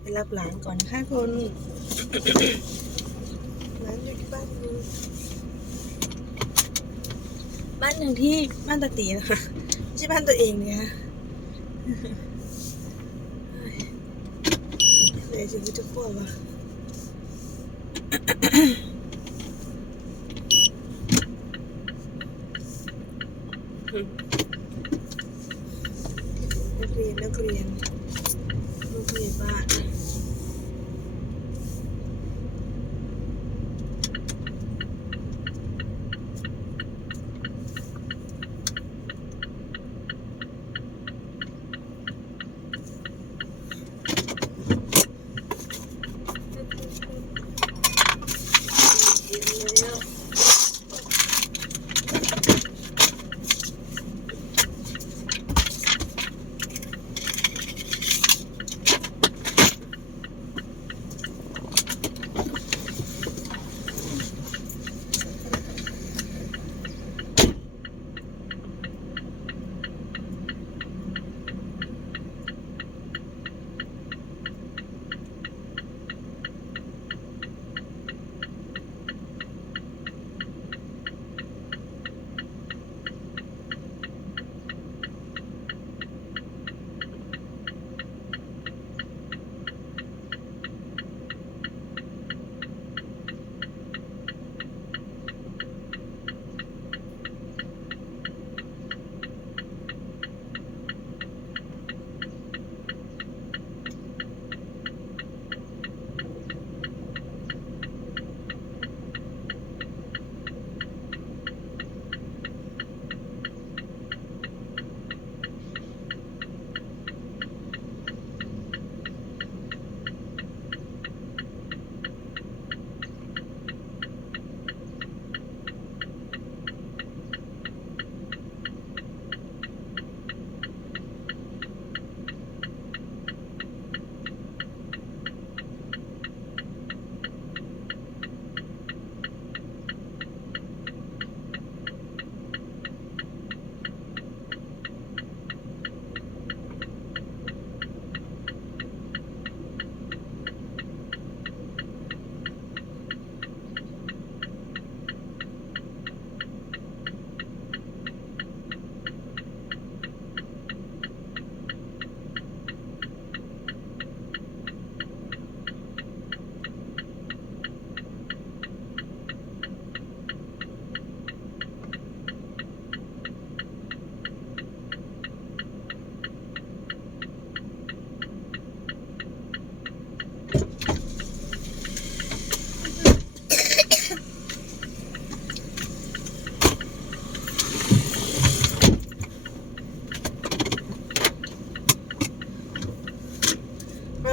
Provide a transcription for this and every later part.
ไปรับหลานก่อนนะคะคนหลานอยู่ที่บ้านนึงบ้านหนึ่งที่บ้านตาตีนะคะไม่ใช่บ้านตัวเองเนี่ยค่ะเลยจะไปทุกขั้ววะนักเรียนนักเรียน ลูกเรียนบ้าน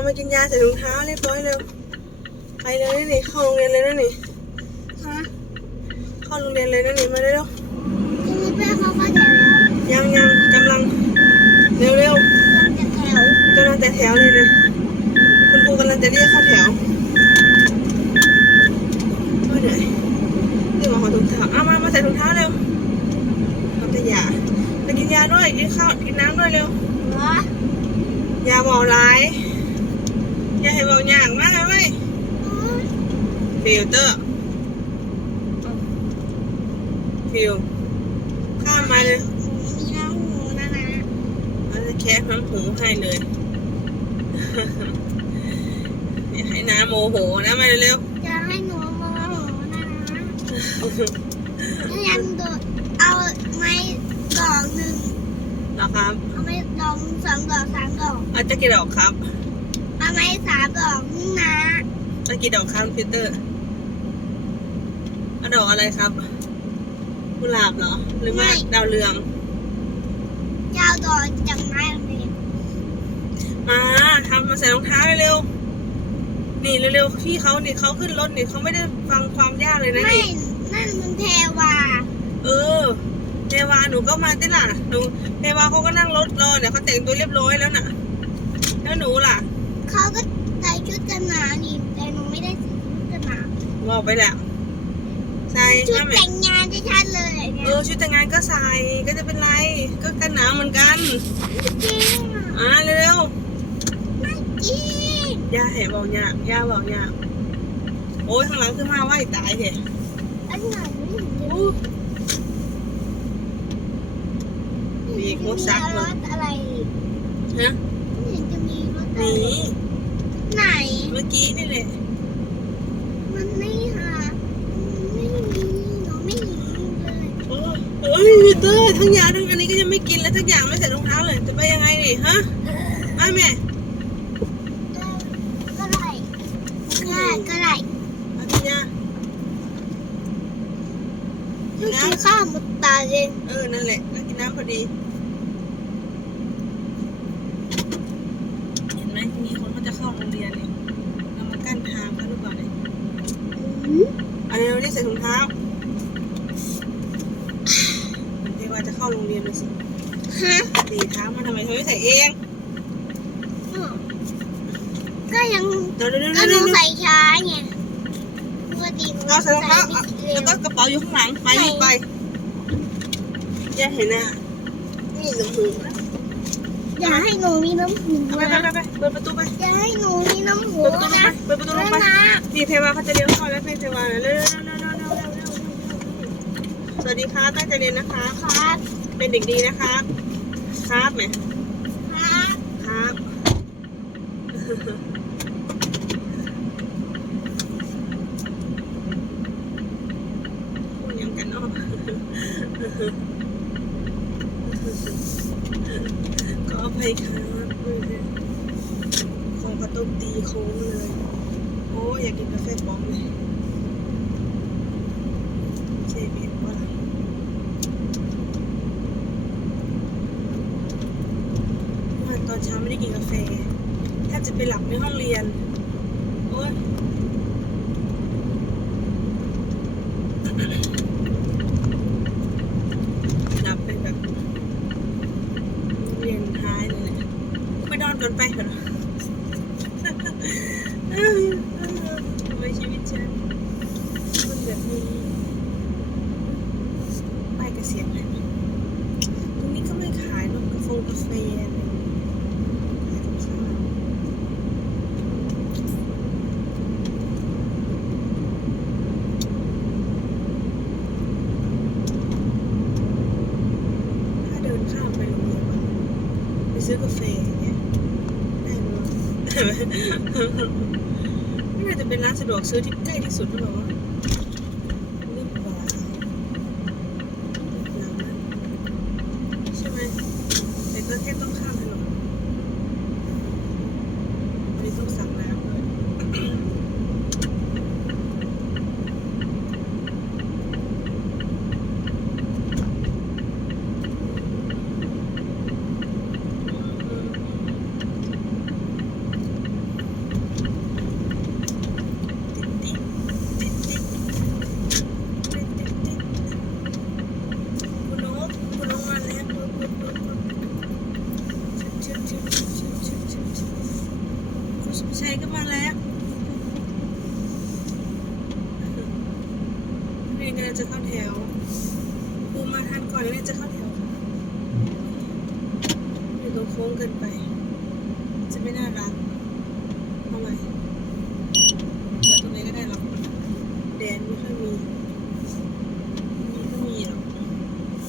มามากินยาใส่ถุงเท้าเรียบร้อยเร็วไปเลยนะนี่เข้าโรงเรียนเลยนะนี่ฮะเข้าโรงเรียนเลยนะนี่มาเร็วทีนี้เพื่อนเขาเข้าแถวแล้วๆยังยังกำลังเร็วเร็วเพื่อนจะแถวๆกำลังแต่แถวเลยนะคุณครูกำลังจะเรียกเข้าแถวโอ้ยเหนื่อยรีบมาขอถุงเท้าเอามามาใส่ถุงเท้าเร็วทำแต่ยาไปกินยาด้วยกินข้าวกินน้ำด้วยเร็วเหรอยาเมาร้าย อย่าให้เมาอย่างมากเลยไหมอืมฟิลเตอร์ฟิลข้ามมาเลยมีน้ำหูนะนะเราจะแคะน้ำหูให้เลยอย่าให้น้าโมโหนะมาเร็วจะให้หนูโมโหนะนะยังโดดเอาไม้ดอกหนึ่งๆเหรอครับ เอาไม้ดอกสองดอกสามดอกเอาจะกี่ดอกครับเอา ไม้สามดอกนี่นะเอากี่ดอกครับฟิลเตอร์เอาดอกอะไรครับกุหลาบเหรอ หรือไม่ดาวเรืองยาวดอกจากไม้เลยมาทำมาใส่รองเท้าเร็วๆนี่เร็วๆพี่เขานี่เขาขึ้นรถนี่เขาไม่ได้ฟังความยากเลยนะไม่นี่นั่นมันเทวา เออเทวาหนูก็มาติล่ะหนูเทวาเขาก็นั่งรถรอเนี่ยเขาแต่งตัวเรียบร้อยแล้วน่ะแล้วหนูล่ะ เขาก็ใส่ชุดกันหนาวนี่แต่หนูไม่ได้ใส่ชุดกันหนาวบอกไปแล้วใส่ชุดใช่ไหมแต่งงานที่ชัดเลยเอเนี่ยอชุดแต่งงานก็ใส่ก็จะเป็นไร ก็กันหนาวเหมือนกันจริงอะอ่าเร็วไม่จริงย่าแห่บอกยากย่าบอกยากโอ้ยข้างหลังขึ้นมาไหวตายเหรออันไหนไม่เห็นจะโอ้มีมีหัวซักรเลยถอะไรอีกฮะไม่เห็นจะมีรถอะไร นี่ไหน เมื่อกี้นี่แหละมันไม่หามันไม่มีหนูไม่เห็นเลยโอ้เอ้ยเตอร์ทั้งยาทั้งอันนี้ก็ยังไม่กินแล้วทั้งอย่างไม่ใส่รองเท้าเลยจะไปยังไงนี่ฮะมาแม่ก็ได้ก็ได้ก็ได้มากินยาเมื่อกี้ข้าวหมดตาเลยเออนั่นแหละแล้วกินน้ำพอดีเห็นไหมมีคน เขาจะเข้าโรงเรียนเนี่ยเรามากั้นทางเขาหรือเปล่าเนี่ยอืมอันนี้เราได้ใส่ถุงเท้าเรียกว่าจะเข้าโรงเรียนเลยสิฮะตีเท้ามาทำไมเธอไม่ใส่เองอ้าวก็ยังเดี๋ยวเดี๋ยวเดี๋ยวก็หเดี๋นูยวใส่ช้าไงปกติหนูเราใส่รองเท้าไม่อะเร็แล้ววก็กระเป๋าอยู่ข้างหลังไปรีบไปแย่เห็นอะนี่หนูหูนะ อย่าให้หนูมีน้ำหูไปไปะไปเปิดประตูไป อย่าให้หนูมีน้ำหูเปิดประตูนะไปเปิดประตูลงไปนี่เทวาเขาจะเลี้ยวเข้แล้วเทวาเร็วเร็วเร็วเร็วสวัสดีค่ะตั้งใจเรียนนะคะครับ เป็นเด็กดีนะครับ ครับไหมครับครับ ยังกันเนาะ ก็อภัยครับของกระตุ้มตีโค้งเลย โอ้อยากกินกาแฟป้อมเลยเซเว่นว่าอะไรเมื่อวาตอนเช้าไม่ได้กินกาแฟแทบจะไปหลับในห้องเรียน โอ้ย โดนไปเหรอไมชีวิตฉันมันแบบนี้ไปกระเสียณเลยตรงนี้ก็ไม่ขายนมกาแฟกาแฟซื้อกาแฟเนี่ย น่าจะเป็นร้านสะดวกซื้อที่ใกล้ที่สุดหรือเปล่าวะเรื่องกว่าหลังนั้นใช่ไหมแต่ก็แค่ต้องข้ามถนนวันนี้ต้องสั่งน้ำด้วยติ๊ดติ๊ดติ๊ดติ๊ดติ๊ดติ๊ดติ๊ดคุณนกคุณนกมาแล้วปุ๊บปุ๊บปุ๊บปุ๊บชึบชึบชึบชึบชึบชึบชึบคุณสุภชัยก็มาแล้ว เรียนกำลังจะเข้าแถวครูมาทันก่อนแล้วจะเข้าแถวค่ะอยู่ตรงโค้งเกินไป จะไม่น่ารักทำไมมาตรงนี้ก็ได้หรอกแดนไม่ค่อยมีมีก็มีหรอก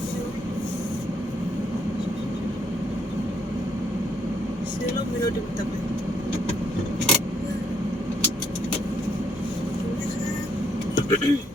ใช่ไมซื้อร่มไม่รู้ดึงทำไมขอบคุณนะคะ